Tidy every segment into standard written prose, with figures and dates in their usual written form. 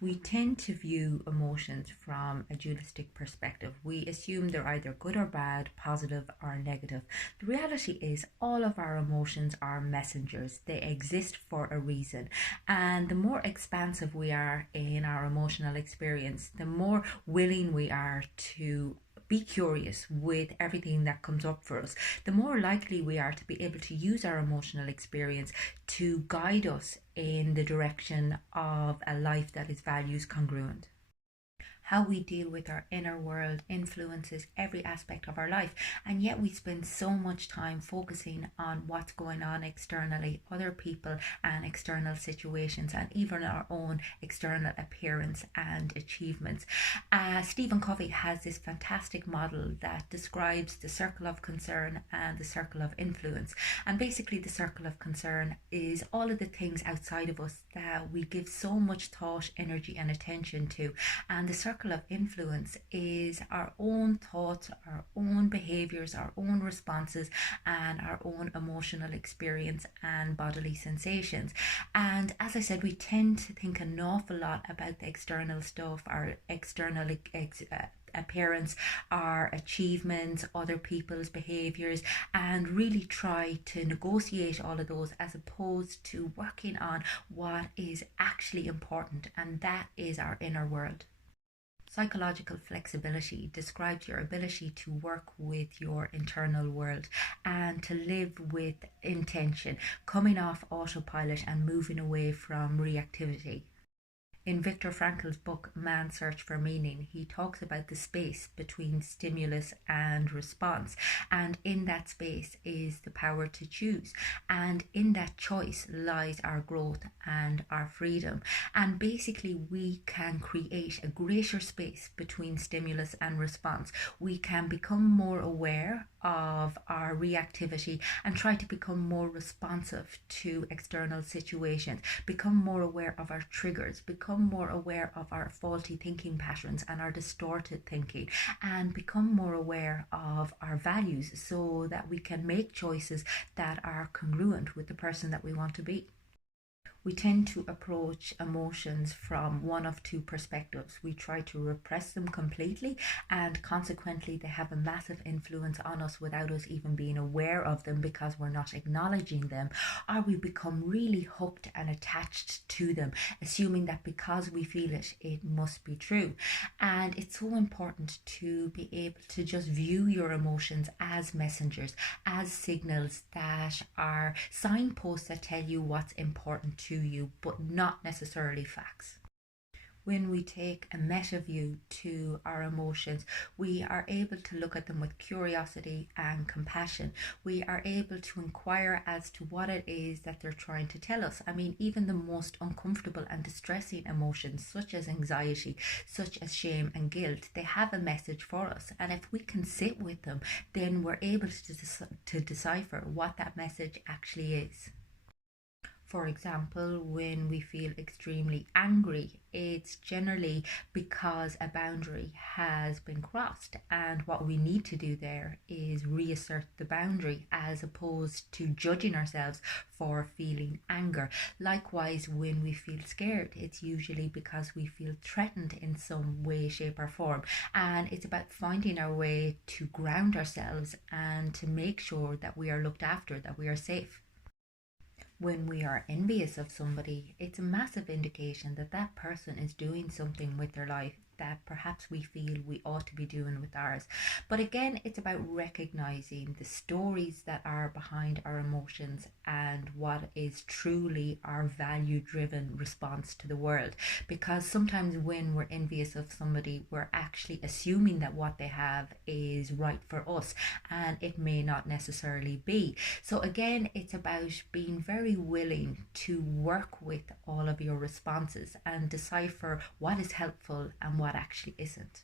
We tend to view emotions from a dualistic perspective. We assume they're either good or bad, positive or negative. The reality is, all of our emotions are messengers. They exist for a reason. And the more expansive we are in our emotional experience, the more willing we are to be curious with everything that comes up for us, the more likely we are to be able to use our emotional experience to guide us in the direction of a life that is values congruent. How we deal with our inner world influences every aspect of our life, and yet we spend so much time focusing on what's going on externally, other people and external situations, and even our own external appearance and achievements. Stephen Covey has this fantastic model that describes the circle of concern and the circle of influence. And basically, the circle of concern is all of the things outside of us that we give so much thought, energy, and attention to, and the circle of influence is our own thoughts, our own behaviors, our own responses, and our own emotional experience and bodily sensations. And as I said, we tend to think an awful lot about the external stuff, our external appearance, our achievements, other people's behaviors, and really try to negotiate all of those as opposed to working on what is actually important, and that is our inner world. Psychological flexibility describes your ability to work with your internal world and to live with intention, coming off autopilot and moving away from reactivity. In Viktor Frankl's book Man's Search for Meaning, he talks about the space between stimulus and response. And in that space is the power to choose. And in that choice lies our growth and our freedom. And basically, we can create a greater space between stimulus and response. We can become more aware of our reactivity and try to become more responsive to external situations, become more aware of our triggers, become more aware of our faulty thinking patterns and our distorted thinking, and become more aware of our values so that we can make choices that are congruent with the person that we want to be. We tend to approach emotions from one of two perspectives. We try to repress them completely, and consequently, they have a massive influence on us without us even being aware of them because we're not acknowledging them. Or we become really hooked and attached to them, assuming that because we feel it, it must be true. And it's so important to be able to just view your emotions as messengers, as signals that are signposts that tell you what's important to you, but not necessarily facts. When we take a meta view to our emotions, we are able to look at them with curiosity and compassion. We are able to inquire as to what it is that they're trying to tell us. I mean, even the most uncomfortable and distressing emotions, such as anxiety, such as shame and guilt, they have a message for us. And if we can sit with them, then we're able to decipher what that message actually is. For example, when we feel extremely angry, it's generally because a boundary has been crossed, and what we need to do there is reassert the boundary as opposed to judging ourselves for feeling anger. Likewise, when we feel scared, it's usually because we feel threatened in some way, shape, or form, and it's about finding our way to ground ourselves and to make sure that we are looked after, that we are safe. When we are envious of somebody, it's a massive indication that that person is doing something with their life that perhaps we feel we ought to be doing with ours. But again, it's about recognizing the stories that are behind our emotions and what is truly our value driven response to the world. Because sometimes when we're envious of somebody, we're actually assuming that what they have is right for us, and it may not necessarily be. So again, it's about being very willing to work with all of your responses and decipher what is helpful and what actually isn't.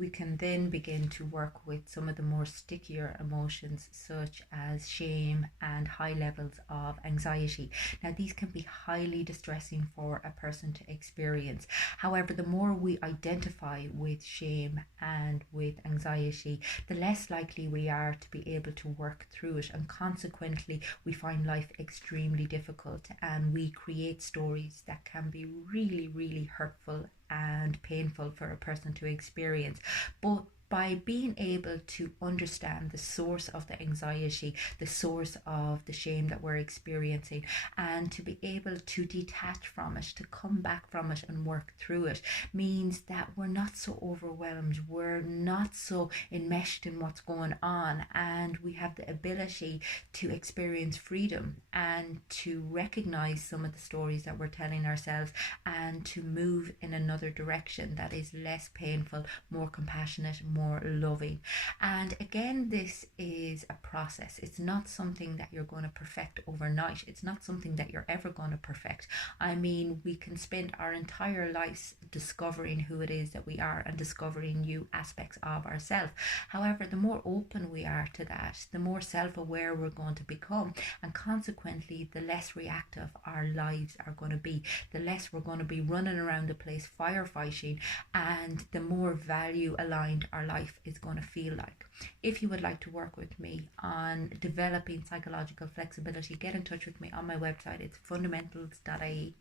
we can then begin to work with some of the more stickier emotions, such as shame and high levels of anxiety. Now, these can be highly distressing for a person to experience. However, the more we identify with shame and with anxiety, the less likely we are to be able to work through it, and consequently we find life extremely difficult, and we create stories that can be really, really hurtful and painful for a person to experience. But by being able to understand the source of the anxiety, the source of the shame that we're experiencing, and to be able to detach from it, to come back from it and work through it, means that we're not so overwhelmed, we're not so enmeshed in what's going on, and we have the ability to experience freedom and to recognize some of the stories that we're telling ourselves, and to move in another direction that is less painful, more compassionate, more loving. And again, this is a process. It's not something that you're going to perfect overnight. It's not something that you're ever going to perfect. I mean, we can spend our entire lives discovering who it is that we are and discovering new aspects of ourselves. However, the more open we are to that, the more self-aware we're going to become, and consequently the less reactive our lives are going to be, the less we're going to be running around the place firefighting, and the more value aligned our life is going to feel like. If you would like to work with me on developing psychological flexibility, get in touch with me on my website. It's fundamentals.ie.